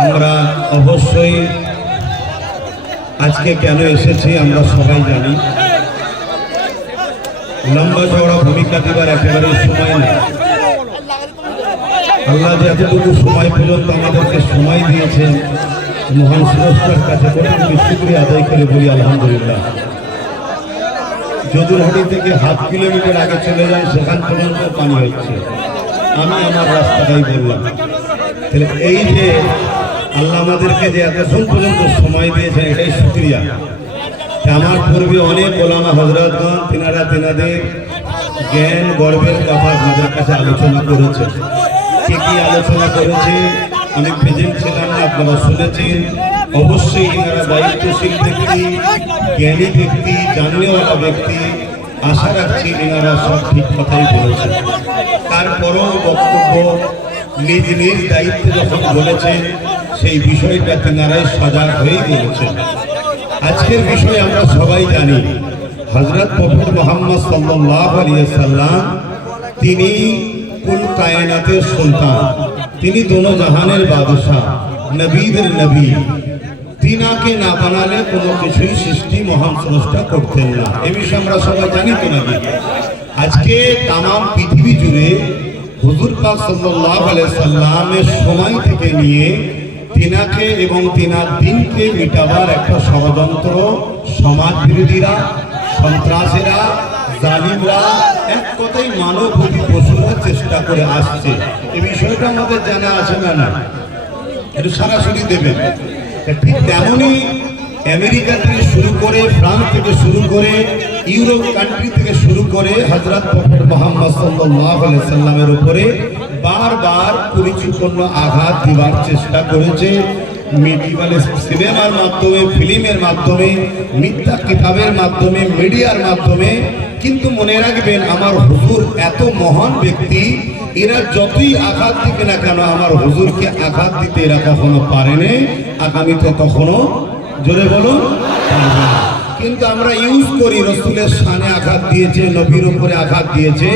আমরা অবশ্যই আজকে কেন এসেছি আমরা সবাই জানি। লম্বা চওড়া ভূমিকা দেবার একেবারে সময় নেই। আল্লাহ যে এতটুকু সময় পর্যন্ত আমাদেরকে সময় দিয়েছেন। মহান স্রষ্টার কাছে কোটি শুক্রিয়া আদায় করে বলি, আলহামদুলিল্লাহ। যদুরহাটি থেকে হাফ কিলোমিটার আগে চলে যান, সেখান পর্যন্ত পানি হচ্ছে। আমি আমার রাস্তাটাই বললাম। তাহলে এই যে আল্লাহ আমাদেরকে যে এতক্ষণ পর্যন্ত সময় দিয়েছেন, এটাই শুক্রিয়া। আমার পূর্বে অনেক ওলামা হজরতগণ তিনারা তিনাদের জ্ঞান, গর্বের কথা আপনাদের কাছে আলোচনা করেছে কি কি আলোচনা করেছে আমি প্রেজেন্ট ছিলাম না আপনারা শুনেছেন। অবশ্যই এনারা দায়িত্বশীল ব্যক্তি, জ্ঞানী ব্যক্তি, জানলেওয়ালা ব্যক্তি, আশা রাখছি এনারা সব ঠিক কথাই বলেছেন। তারপরও বক্তব্য নিজ নিজ দায়িত্বে যখন বলেছেন, সেই বিষয়টা তেনারাই সজাগ হয়েই বলেছেন। আজকের বিষয়ে আমরা সবাই জানি হজরত প্রফেট মোহাম্মদ সাল্লাহ আলিয়া সাল্লাম তিনি কুল কায়নাতের সুলতান। তিনি দোনো জাহানের বাদশাহ, নবীদের নবী। তিনাকে না বানালে কোনো কিছুই সৃষ্টি মহান স্রষ্টা করতেন না। এ বিষয়ে আমরা সবাই জানি তো নাকি? আজকে তাম পৃথিবী জুড়ে হুজুর পাক সাল্লাহ সাল্লামের সময় থেকে নিয়ে তিনাকে এবং তিনার দিনকে মিটাবার একটা ষড়যন্ত্র সমাজ বিরোধীরা সন্ত্রাসীরা জালিমরা এক কথাই মানব ভূমি পশুরা চেষ্টা করে আসছে। এই বিষয়টা আমাদের জানা আছে না না একটু সরাসরি দেবেন। ঠিক তেমনই আমেরিকা থেকে শুরু করে ফ্রান্স থেকে শুরু করে ইউরোপ কান্ট্রি থেকে শুরু করে হজরত প্রফেট মোহাম্মদ সাল্লাহ সাল্লামের উপরে বারবার পরিচিপন্ন আঘাত দেওয়ার চেষ্টা করেছে মিডিয়ালে সিনেমার মাধ্যমে, ফিল্মের মাধ্যমে, মিথ্যা কিতাবের মাধ্যমে, মিডিয়ার মাধ্যমে কিন্তু মনে রাখবেন, আমার হুজুর এত মহান ব্যক্তি, এরা যতই আঘাত দিবে না কেন, আমার হুজুরকে আঘাত দিতে এরা কখনো পারেনি আগামীতে কখনো জোরে বলুন। কিন্তু আমরা ইউজ করি, রসুলের সানে আঘাত দিয়েছে, নবীর উপরে আঘাত দিয়েছে।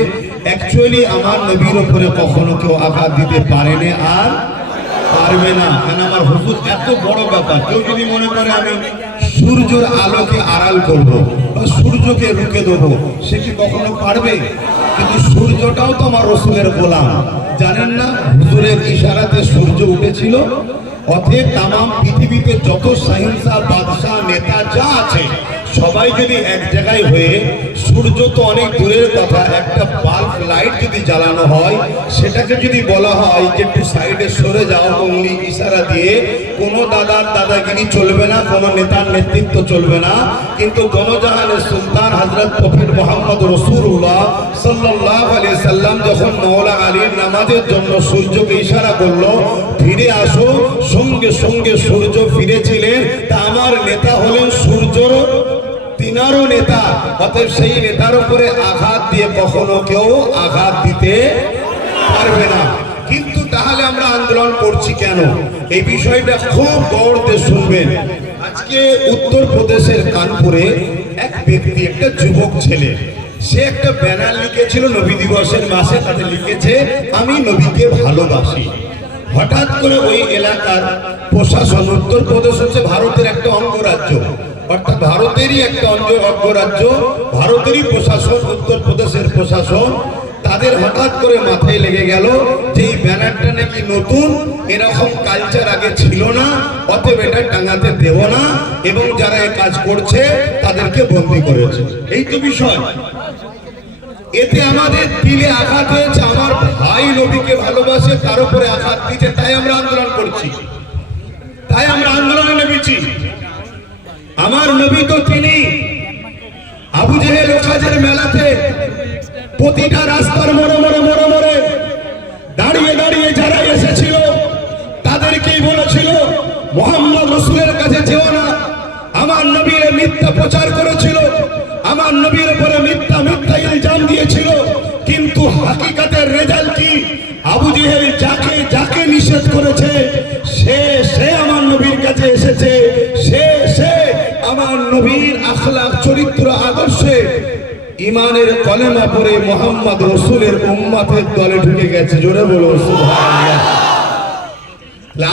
অ্যাকচুয়ালি আমার নবীর উপরে কখনো কেউ আঘাত দিতে পারেনি আর পারবে না। কেন, আমার হুজুর এত বড় ব্যাপার। কেউ যদি মনে করে আমি সূর্যের আলোকে আড়াল করব বা সূর্যকে রুখে দেবো, সে কি কখনো পারবে? কিন্তু সূর্যটাও তো আমার রসুলের গোলাম। জানেন না, হুজুরের ইশারাতে সূর্য উঠেছিল? অতএব তাম পৃথিবীতে যত সাহিংসা, বাদশাহ, নেতা যা আছে সবাই যদি এক জায়গায় হয়ে সূর্য তো অনেক দূরের কথা, একটা বাল্ব লাইট যদি জ্বালানো হয়, সেটাকে যদি বলা হয় যে একটু সাইডে সরে যাও অমনি ইশারা দিয়ে, কোনো দাদার দাদাগিরি চলবে না, কোনো নেতার নেতৃত্ব চলবে না, কিন্তু গণজাহানের সুলতান হজরত প্রফেট মোহাম্মদ রসুল্লাহ সাল্লাহ আলী সাল্লাম যখন মৌলা আলীর নামাজের জন্য সূর্যকে ইশারা করল, ফিরে আসো, সঙ্গে সঙ্গে সূর্য ফিরেছিলেন, তা আমার নেতা হলেন সূর্যর তিনারও নেতা, অতএব সেই নেতার উপরে আঘাত দিয়ে কখনো কেউ আঘাত দিতে পারবে না। কিন্তু তাহলে আমরা আন্দোলন করছি কেন? এই বিষয়টা খুব গৌরতে শুনবেন। আজকে উত্তর প্রদেশের কানপুরে এক ব্যক্তি, একটা যুবক ছেলে, সে একটা ব্যানার লিখেছিল নবী দিবসের মাসে, তাতে লিখেছে, আমি নবীকে ভালোবাসি। হঠাৎ করে ওই এলাকার প্রশাসন উত্তর প্রদেশ হচ্ছে ভারতের একটা অঙ্গরাজ্য। অর্থাৎ ভারতেরই একটা অঙ্গ অঙ্গরাজ্য, ভারতেরই প্রশাসন উত্তর প্রদেশের প্রশাসন, তাদের হঠাৎ করে মাথায় লেগে গেল যে এই ব্যানারটা নাকি নতুন, এরকম কালচার আগে ছিল না, অতএব এটা টাঙাতে দেব না, এবং যারা এই কাজ করছে, তাদেরকে বন্দি করেছে। এই তো বিষয়। এতে আমাদের দিলে আঘাত হয়েছে, আমার ভাই নবীকে ভালোবাসে, তার উপরে আঘাত দিচ্ছে তাই আমরা আন্দোলন করছি। তাই আমরা আন্দোলনে নেমেছি। আমার নবী তো তিনি আবু জেহেল ওখাজের মেলাতে প্রতিটা রাস্তার মোড়ে মোড়ে মোড়ে মোড়ে দাঁড়িয়ে দাঁড়িয়ে যারা এসেছিল, তাদেরকেই বলেছিল, মোহাম্মদ রসুলের কাছে যেও না। আমার নবীর মিথ্যা প্রচার করেছিল, আমার নবীর উপরে মিথ্যা মিথ্যা ইলজাম দিয়েছিল। কিন্তু হাকিকাতের রেজাল্ট কি? আবু জেহেল যাকে যাকে নিষেধ করেছে, সে সে আমার নবীর কাছে এসেছে, সে নবীর আখলাক চরিত্র আদর্শে ইমানের কলেমা পরে মোহাম্মদ রসুলের উম্মাতের দলে ঢুকে গেছে। জোরে বলো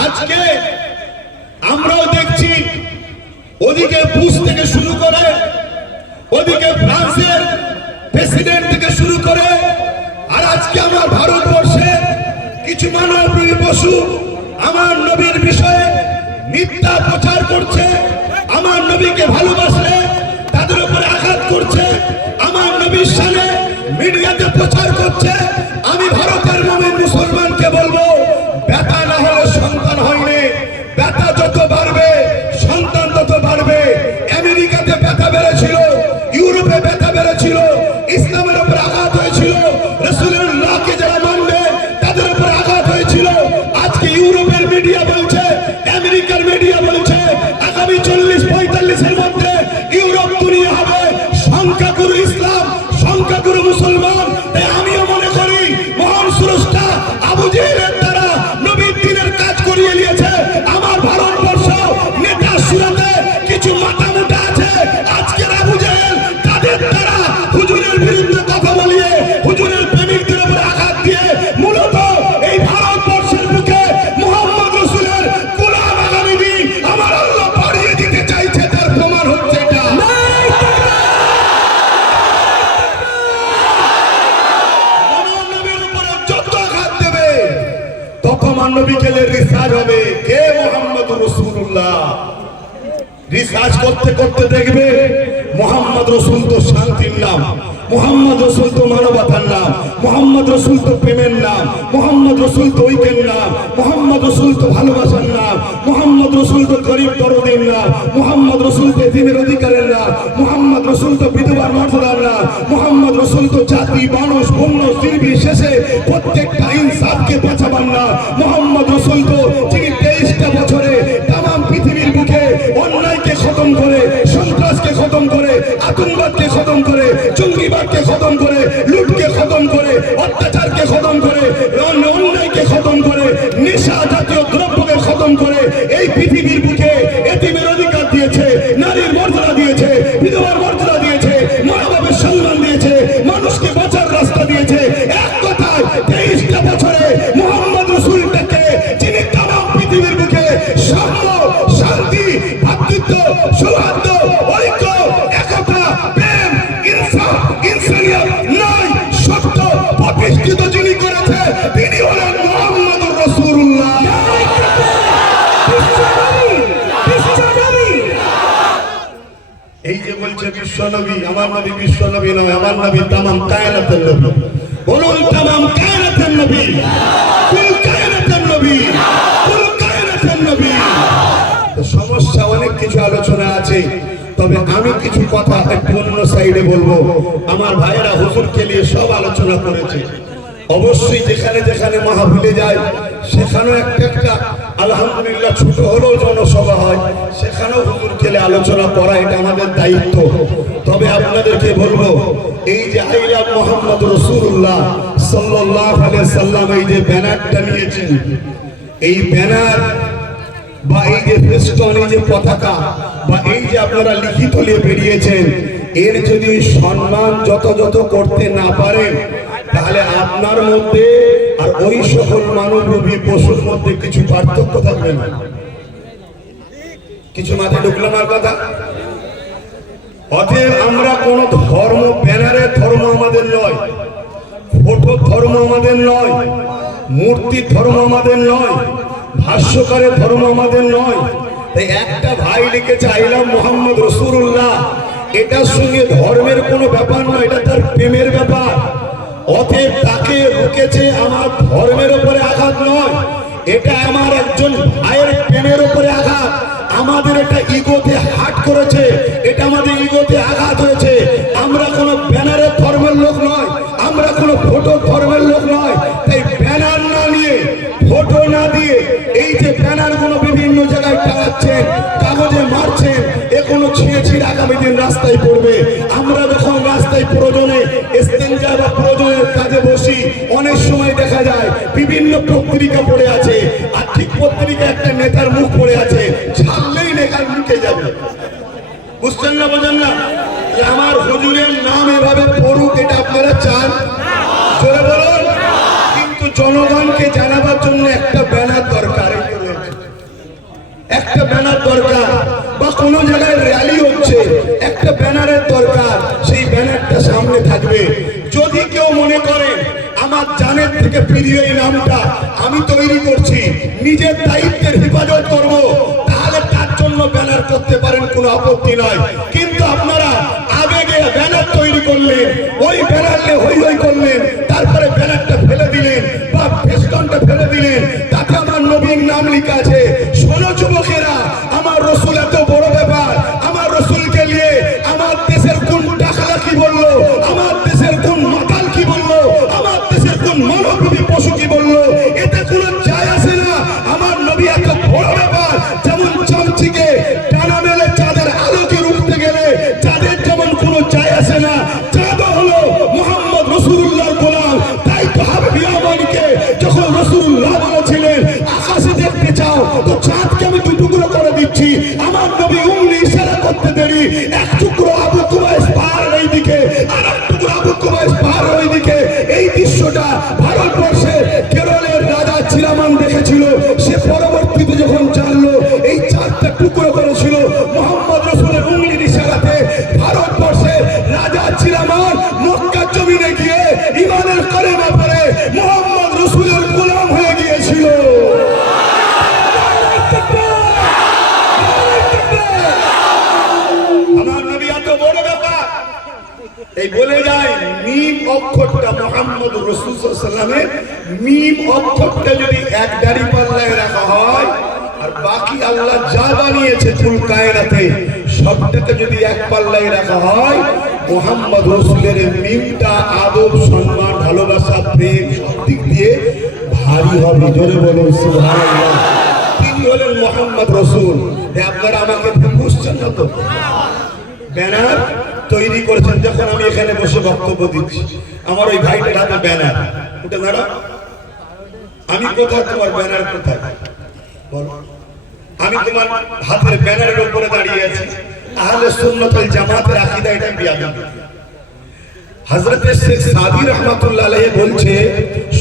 আজকে আমরাও দেখছি, ওদিকে বুশ থেকে শুরু করে, ওদিকে ফ্রান্সের প্রেসিডেন্ট থেকে শুরু করে, আর আজকে আমার ভারতবর্ষে কিছু মানবী পশু আমার নবীর বিষয়ে মিথ্যা প্রচার করছে। আমার নবীকে ভালোবাসলে, তাদের উপরে আঘাত করছে। আমার নবীর সামনে মিডিয়াতে প্রচার করছে। আমি ভারতের মুসলমানকে বলব মানবী রিসার্চ হবে কে মোহাম্মদ রসুল্লাহ রিসার্চ করতে করতে দেখবে মোহাম্মদ রসুল তো শান্তির নাম। মোহাম্মদ রসুল তো মানবতার নাম, মোহাম্মদ রসুল তো প্রেমের নাম, মোহাম্মদ রসুল তো ঐক্যের নাম, মোহাম্মদ রসুল তো ভালোবাসার নাম, মোহাম্মদ রসুল তো গরিব দরদের নাম, মোহাম্মদ রসুল তো দিনের অধিকারের নাম, মোহাম্মদ রসুল তো বিধবার মর্যাদার নাম, মোহাম্মদ রসুল তো জাতি, মানুষ, বন্য নির্বিশেষে প্রত্যেকটা ইনসাফকে বাঁচাবার না মোহাম্মদ রসুল তো যিনি তেইশটা বছরে তাম পৃথিবীর বুকে অন্যায়কে খতম করে, সন্ত্রাসকে খতম করে, আতঙ্কবাদকে খতম এই যে বলছে বিশ্বনবী, আমার নবী বিশ্বনবী নয়, আমার নবী তামাম কায়নাতের নবী। বলুন, তামাম কায়নাতের নবী। কুল কায়নাতের নবী? কুল কায়নাতের নবী? সমস্যা, অনেক কিছু আলোচনা আছে। তবে আমি কিছু কথা একটু অন্য সাইডে বলব। আমার ভাইয়েরা হুজুরকে নিয়ে সব আলোচনা করেছে। অবশ্যই যেখানে যেখানে মাহফিলে যায় সেখানেও একটা একটা, আলহামদুলিল্লাহ, ছোট হলেও জনসভা হয়। সেখানেও হুজুর খেলে আলোচনা করা, এটা আমাদের দায়িত্ব। তবে আপনাদেরকে বলব, এই যে আইলা মোহাম্মদ রসুল্লাহ সাল্লাহ সাল্লাম, এই যে ব্যানারটা নিয়েছেন, এই ব্যানার বা এই যে ফেস্টন, এই যে পতাকা, বা এই যে আপনারা লিখিত নিয়ে বেরিয়েছেন, এর যদি সম্মান যথাযথ করতে না পারেন, তাহলে আপনার মধ্যে ওই সকল মানবরূপী পশুর মধ্যে কিছু পার্থক্য থাকবে না। কিছু মাথায় ঢুকলো আমার কথা? অতএব আমরা কোন ধর্ম ব্যানারের ধর্ম আমাদের নয়, ফটো ধর্ম আমাদের নয়, মূর্তি ধর্ম আমাদের নয়, ভাষ্যকারের ধর্ম আমাদের নয়। তাই একটা ভাই লিখেছে আইলাম মোহাম্মদ রসুল্লাহ এটার সঙ্গে ধর্মের কোনো ব্যাপার নয়, এটা তার প্রেমের ব্যাপার। অতএব তাকে রুকেছে আমার ধর্মের উপরে আঘাত নয়। এটা আমার একজন ভাইয়ের প্রেমের উপরে আঘাত। আমাদের এটা ইগোতে হাট করেছে। এটা আমাদের ইগোতে আঘাত হয়েছে। আমরা কোনো ব্যানারের ধর্মের লোক নয়। আমরা কোনো ফটো ধর্মের লোক নয়। তাই ব্যানার না নিয়ে ফটো না দিয়ে এই যে ব্যানারগুলো বিভিন্ন জায়গায় টাঙাচ্ছেন বিভিন্ন পত্রিকা পড়ে আছে, আর ঠিক পত্রিকা একটা নেতার মুখ পড়ে আছে, ছাড়লেই নেতার মুখে যাবে। বুঝছেন না, বোঝেন না? আমার হুজুরের নাম এভাবে পড়ুক, এটা আপনারা চান? কিন্তু জনগণকে জানাবার জন্য একটা ব্যানার দরকার এই তো রয়েছে। একটা ব্যানার দরকার বা কোনো জায়গায় র্যালি হচ্ছে একটা ব্যানারের দরকার সেই ব্যানারটা সামনে থাকবে যদি কেউ মনে করে আমার জানের থেকে প্রিয় এই নামটা আমি তৈরি করছি, নিজের দায়িত্বের হেফাজত করব। তাহলে তার জন্য ব্যানার করতে পারেন, কোনো আপত্তি নয় কিন্তু আপনারা আবেগে ব্যানার তৈরি করলেন, ওই ব্যানারকে হই হই করলেন, তারপরে ব্যানারটা ফেলে দিলেন বা ফেস্টনটা ফেলে দিলেন, তাতে আমার নবীর নাম লেখা আছে, শোনো যুবকেরা Bastard. যা বানিয়েছে ফুল কায়নাতে, সবটাকে যদি এক পাল্লায় রাখা হয়, মোহাম্মদ রসুলের মিমটা আদব, সম্মান, ভালোবাসা, প্রেম, সব দিক দিয়ে ভারী হবে। জোরে সুবহানাল্লাহ। তিনি হলেন মোহাম্মদ রসুল। আপনারা আমাকে বুঝছেন না তো? ব্যানার তৈরি করেছেন যখন আমি এখানে বসে বক্তব্য দিচ্ছি। আমার ওই ভাইটার হাতে ব্যানার। ওটা ম্যাডাম, আমি কোথায়? তোমার ব্যানার কোথায়? বলো। আমি তোমার হাতের ব্যানারের উপরে দাঁড়িয়ে আছি। তাহলে সুন্নতুল জামাতের আকীদা এটা বিয়াদব হজরতে শেখ সাদি আলাইহি বলছে,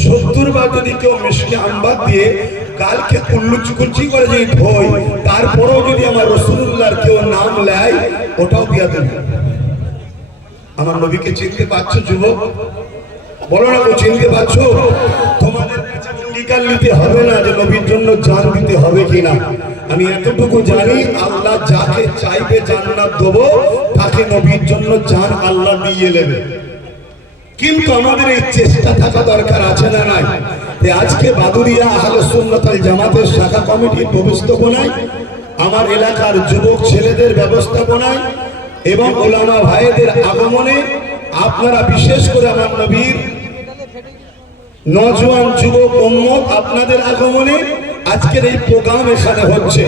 সত্তর বার যদি কেউ মিষ্টি আম্বাদ দিয়ে কালকে করে যদি তারপরেও যদি আমার রসুল্লাহর কেউ নাম নেয়, ওটাও বিয়াদব। আমার নবীকে চিনতে পারছ, যুবক? বলো না চিনতে পারছ? তোমাদের অঙ্গীকার নিতে হবে না যে নবীর জন্য জান দিতে হবে কিনা। আমি এতটুকু জানি, আল্লাহ যাকে চাইবে জান্নাত দেবো, তাকে নবীর জন্য জান আল্লাহ দিয়ে নেবে কিন্তু আমাদের এই চেষ্টা থাকা দরকার আছে না নাই? যে আজকে বাদুরিয়া আহলে সুন্নতাল জামাতের শাখা কমিটির ব্যবস্থাপনায়, আমার এলাকার যুবক ছেলেদের ব্যবস্থাপনায় এবং ওলামা ভাইদের আগমনে আপনারা বিশেষ করে আমার নবীর নজওয়ান যুবক উম্মত, আপনাদের আগমনে আজকের এই প্রোগ্রাম এখানে হচ্ছে।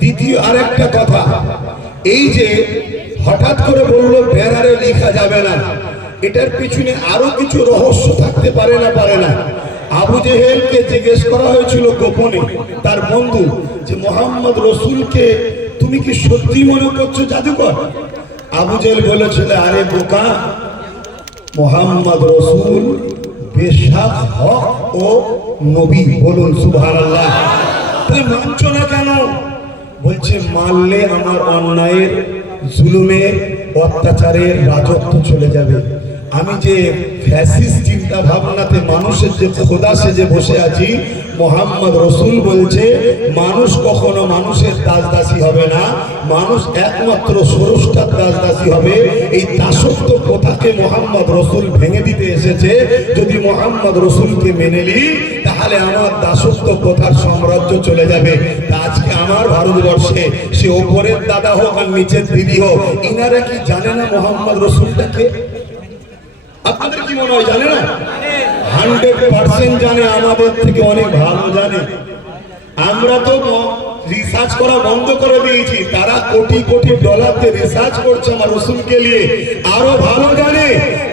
দ্বিতীয় আরেকটা কথা, এই যে হঠাৎ করে বলল ব্যানারে লেখা যাবে না। এটার পিছনে আরও কিছু রহস্য থাকতে পারে না পারে না। আবু জেহেলকে জিজ্ঞেস করা হয়েছিল গোপনে, তার বন্ধু, যে মোহাম্মদ রসুলকে তুমি কি সত্যি মনে করছ, জাদুকর? আবু জেহেল বলেছিল, আরে বোকা, মোহাম্মদ রসুল বেশাক হক ও নবী বলুন সুভার তাহলে মানছো না কেন? বলছে, মানলে আমার অন্যায়ের, জুলুমের, অত্যাচারের রাজত্ব চলে যাবে। আমি যে ফ্যাসিস চিন্তা ভাবনাতে মানুষের যে খোদা সেজে বসে আছি, মোহাম্মদ রসুল বলছে, মানুষ কখনো মানুষের দাস দাসী হবে না, মানুষ একমাত্র সরষ্টার দাস দাসী হবে। এই দাসত্ব প্রথাকে মোহাম্মদ রসুল ভেঙে দিতে এসেছে। যদি মোহাম্মদ রসুলকে মেনে নিই, তাহলে আমার দাসত্ব প্রথার সাম্রাজ্য চলে যাবে। আজকে আমার ভারতবর্ষে, সে ওপরের দাদা হোক আর নিচের দিদি হোক, ইনারা কি জানে না মোহাম্মদ রসুলটাকে আপনাদের কি মনে হয় জানে না? হান্ড্রেড পার্সেন্ট জানে, আমাদের থেকে অনেক ভালো জানে। আমরা তো রিসার্চ করা বন্ধ করে দিয়েছি। তারা কোটি কোটি ডলার দিয়ে রিসার্চ করছে আমার রসুলকে নিয়ে। আরও ভালো জানে।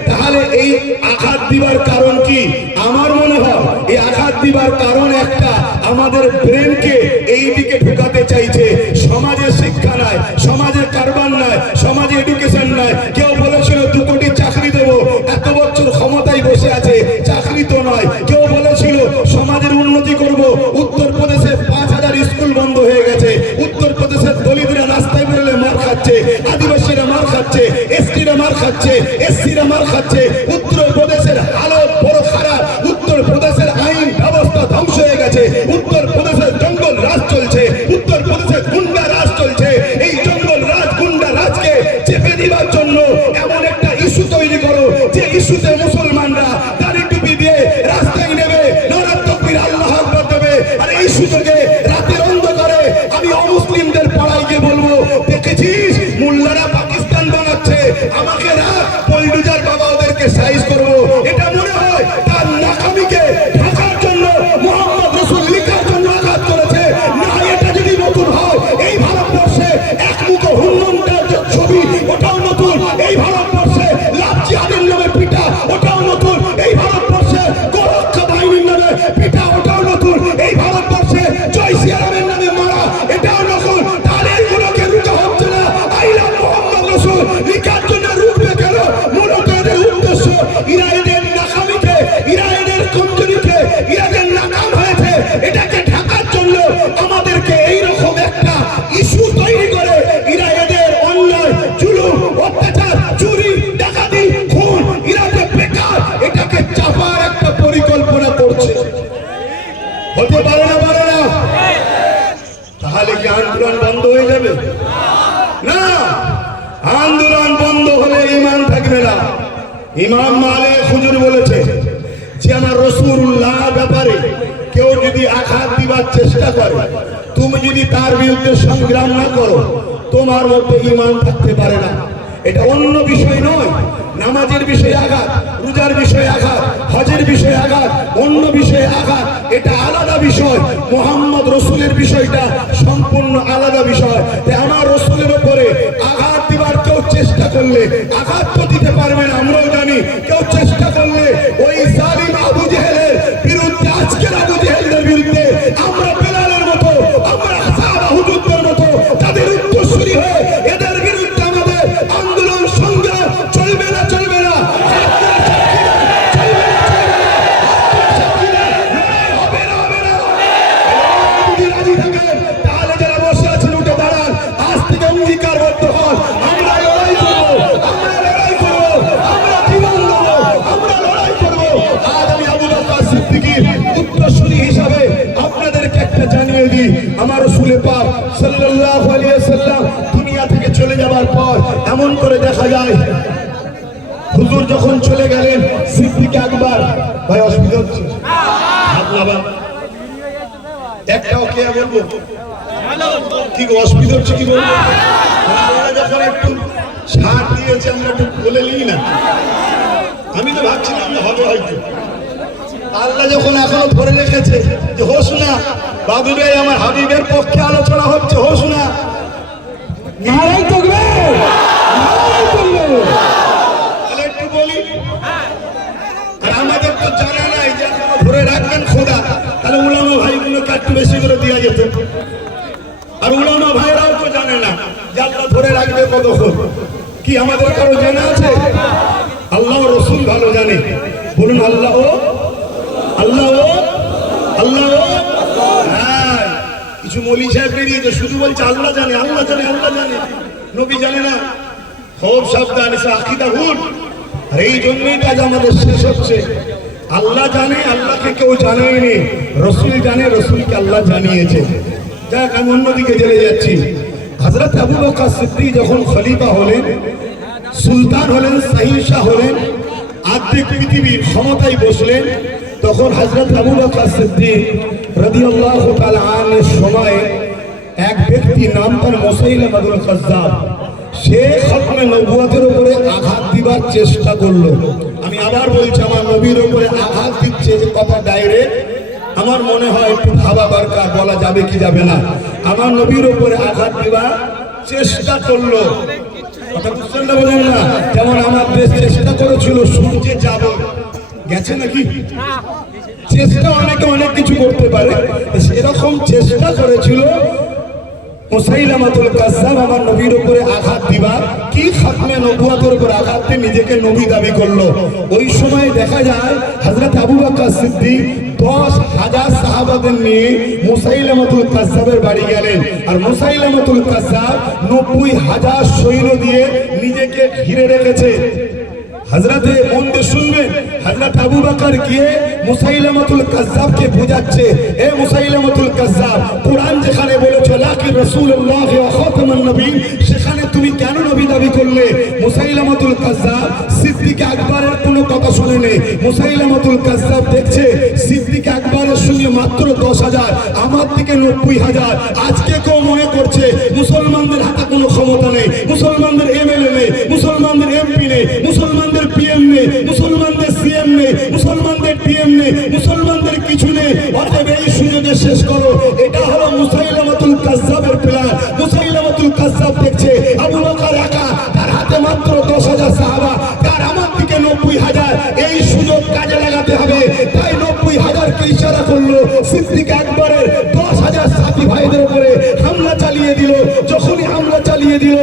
তাহলে এই আঘাত দিবার কারণ কি? আমার মনে হয়, এই আঘাত দিবার কারণ একটা। আমাদের ব্রেনকে এই দিকে খাচ্ছে আদিবাসীরা মার খাচ্ছে এসটিরা মার খাচ্ছে এসসিরা মার খাচ্ছে উত্তরপ্রদেশের আন্দোলন বন্ধ হয়ে যাবে? না। আন্দোলন বন্ধ হলে ইমান থাকবে না। ইমাম মালে হুজুর বলেছে যে আমার রসুল্লাহ ব্যাপারে কেউ যদি আঘাত দিবার চেষ্টা করে, তুমি যদি তার বিরুদ্ধে সংগ্রাম না করো, তোমার মধ্যে ইমান থাকতে পারে না। এটা অন্য বিষয় নয়। নামাজের বিষয়ে আঘাত, রোজার বিষয়ে আঘাত, হজের বিষয়ে আঘাত, অন্য বিষয়ে আঘাত, এটা আলাদা বিষয়। মোহাম্মদ রসুলের বিষয়টা সম্পূর্ণ আলাদা বিষয়। তাই আমার রসুলের উপরে আঘাত দিবার কেউ চেষ্টা করলে, আঘাত তো দিতে পারবে না, আমরাও জানি, কেউ চেষ্টা একটাও কে বলব? কি অসুবিধা হচ্ছে কি বলব? যখন একটু ছাড় দিয়েছে, আমরা একটু বলে নিই না। আমি তো ভাবছিলাম হবে হয়তো। আল্লাহ যখন এখনও ধরে রেখেছে যে হোস না বাবুরে আমার হাবিবের পক্ষে আলোচনা হচ্ছে হোস না নারাই তকবে নারাই তকবে ধরে রাখবেন খোদা, তাহলে উলামা ভাইগুলোকে একটু বেশি করে দেওয়া যেত। আর উলামা ভাইরাও তো জানে না যে আল্লাহ ধরে রাখবে কতক্ষণ। কি আমাদের কারও জানা আছে? আল্লাহ রসুল ভালো জানে। বলুন, আল্লাহ আল্লাহ আল্লাহ হ্যাঁ। কিছু মলি সাহেব বেরিয়েছে শুধু বলছে, আল্লাহ জানে আল্লাহ জানে আল্লাহ জানে। নবী জানে না। খুব সাবধান আকিদা ভুল আর এই জন্যই কাজ আমাদের শেষ হচ্ছে। আল্লাহ জানে, আল্লাহকে কেউ জানেনি। রসুল জানে, রসুলকে আল্লাহ জানিয়েছে। যাক, আমি অন্যদিকে চলে যাচ্ছি। হজরত আবু বকর সিদ্দিক যখন খলিফা হলেন, সুলতান হলেন সাহিশা হলেন, আর্ধেক পৃথিবীর ক্ষমতায় বসলেন, তখন হজরত আবু বকর সিদ্দিক রাদিয়াল্লাহু তাআলা আনহু সময়ে এক ব্যক্তি নাম তার মুসাইলামাতুল কাজ্জাব সে খতমে নবুয়াতের উপরে আঘাত দিবার চেষ্টা করল। আমি আবার বলছি, আমার নবীর উপরে আঘাত দিচ্ছে যে কথা ডাইরেক্ট আমার মনে হয় একটু ভাবা দরকার, বলা যাবে কি যাবে না। আমার নবীর উপরে আঘাত দিবার চেষ্টা করল। না আমার করেছিল গেছে নাকি? অনেকে অনেক কিছু করতে পারে। চেষ্টা করেছিল মুসাইলামাতুল কাজ্জাব আমার নবীর উপরে আঘাত দিবা। কি খাতমে নবুয়াতের উপর আঘাত দিয়ে নিজেকে নবী দাবি করল? ওই সময় দেখা যায় হযরত আবু বকর সিদ্দিক দশ হাজার সাহাবাদের নিয়ে মুসাইলামাতুল কাজ্জাবের বাড়ি গেলেন। আর মুসাইলামাতুল কাজ্জাব নব্বই হাজার সৈন্য দিয়ে নিজেকে ঘিরে রেখেছে। হজরতে মন দিয়ে শুনবেন হজরত আবু বকর গিয়ে মুসাইলামাতুল কাজ্জাবকে বোঝাচ্ছে, এ মুসাইলামাতুল কাজ্জাব, কোরআন যেখানে বলেছে লাকি রাসূলুল্লাহ ওয়া খাতামান নবীন সেখানে তুমি কেন নবী দাবি করলে? মুসাইলামাতুল কাজ্জাব, সিদ্দিক আকবরের কোনো কথা শুনেনি। মুসাইলামাতুল কাজ্জাব দেখছে, সিদ্দিক আকবরের সঙ্গে মাত্র দশ হাজার, আমার দিকে নব্বই হাজার। আজকে কেউ মনে করছে, মুসলমানদের হাতে কোনো ক্ষমতা নেই। মুসলমানদের এমএলএ নেই, মুসলমানদের এমপি নেই, মুসলমানদের পিএম নেই, মুসলমানদের সিএম নেই, মুসলমানদের পিএম নেই, মুসলমানদের কিছু নেই, অতএব এই সুযোগে শেষ করো। এটা হলো মুসাইলামাতুল কাজ্জাবের প্ল্যান মুসাইলামাতুল কাজ্জাব দেখছে, আবু বকর একা, তার হাতে মাত্র দশ হাজার সাহাবা, তার আমার দিকে নব্বই হাজার। এই সুযোগ কাজে লাগাতে হবে। তাই নব্বই হাজারকে ইশারা করল, সিদ্দিক একবারের দশ হাজার সাথী ভাইদের উপরে হামলা চালিয়ে দিল। যখনই হামলা চালিয়ে দিল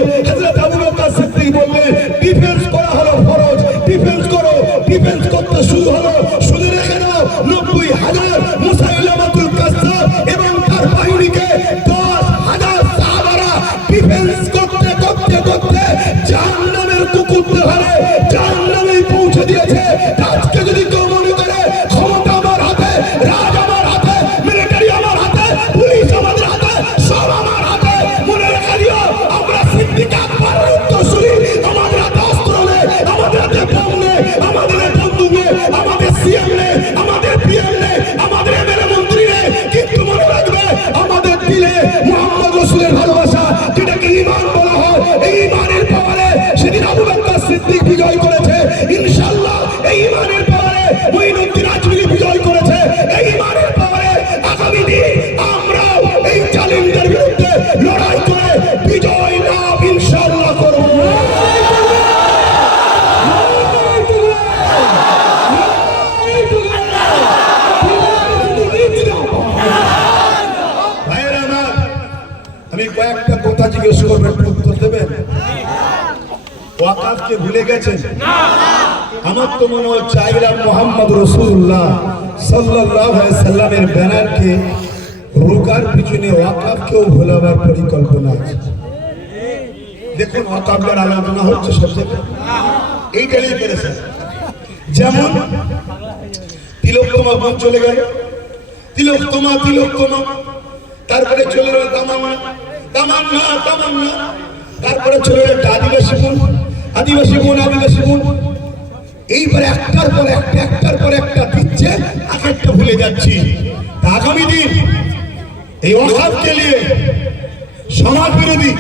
ভুলে গেছেন? আমার তো মনে হয় চাইলাম মোহাম্মদ রসুল্লাহ সাল্লাহ সাল্লামের ব্যানারকে রোকার পিছনে ওয়াকাফকেও ভোলাবার পরিকল্পনা আছে। দেখুন, ওয়াকাফের আলোচনা হচ্ছে সব জায়গায় এইটা যেমন তিলোত্তমা চলে গেল। তিলোত্তমা তিলোত্তমা তারপরে চলে গেল তামান্না। তামান্না তারপরে চলে গেল আদিবাসী বোন আদিবাসী মন আদিবাসী মন। এইবার একটার পর একটা, একটার পর একটা দিচ্ছে এক একটা ভুলে যাচ্ছি। আগামী দিন এই অভাবকে নিয়ে সমাজ বিরোধী